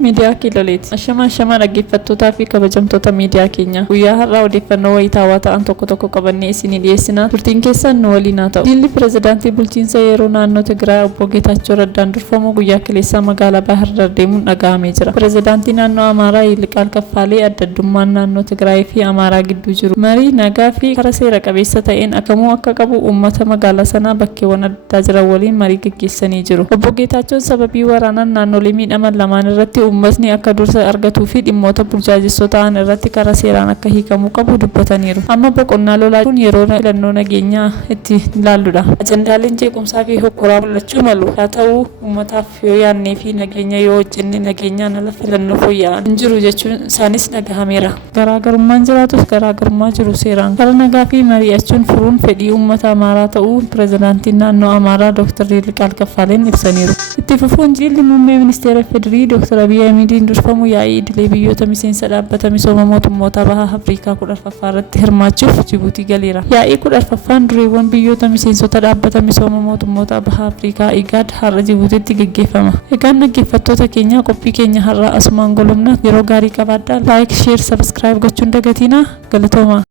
Miidiyaa Kiloleet. Ashama dhaggeeffattootaa fi kabajamtoota miidiyaa keenya. Guyyaa har'aa odeeffannoo wayitaawaa ta'an tokko qabannee isinii dhiyeessina. Turtiin keessan nu waliin haa ta'u. Jilli pirezidaantii bulchiinsa yeroo naannoo Tigraay obbo Geetaachoo Raddaan durfamu guyyaa kaleessaa magaalaa Bahar Dar deemuun dhaga'amee jira. Pirezidaantii naannoo Amaaraa Yilqaal Kaffaalee adda addummaan naannoo Tigraay fi Amaaraa gidduu jiru marii nagaa fi karaa seera qabeessa ta'een akkamuu akka qabu uummata magaalaa sanaa bakkeewwan adda jiran waliin marii gaggeessanii jiru. Obbo Geetaachoon sababii waraanaan naannolee miidhaman lamaan irratti uummatni akka dursa argatuu fi dhimmoota burjaajessoo ta'an irratti karaa seeraan akka hiikamuu qabu dubbataniiru. Amma boqonnaa lolaa kun yeroo filannoo nageenyaa itti ilaalludha. Ajendaaleen jeequmsaa fi hokkoraa mul'achuu malu. Haa ta'u uummataaf yoo yaadnee fi nageenya yoo hojjenne nageenyaan ala filannoo fooyya'an hin jiru jechuun isaanis dhagahameera. Garaagarummaan jiraatus garaagarummaa jiru seeraan karaa nagaa fi mari'achuun furuun fedhii uummata Amaaraa ta'uu pirezidaantiin naannoo Amaaraa Dr. Yilqaal Kaffaaleen ibsaniiru. Itti fufuun jilli muummee ministeera Federii Dr. Abiy Ahmediin durfamu yaa'ii idilee biyyoota miseensa dhaabbata misooma mootummoota baha Afrikaa 10ffaa irratti hirmaachuuf Jibuutii galeera. Yaa'ii 10ffaan dureewwan biyyoota miseensota dhaabbata misooma mootummoota baha Afrikaa IGAD har'a Jibuutiitti gaggeeffama. Egaan dhaggeeffattoota keenya qophii keenya har'a asumaan goolabna. Yeroo gaarii qabaadhaa. Like, share, subscribe gochuun dagatinaa. Galatooma.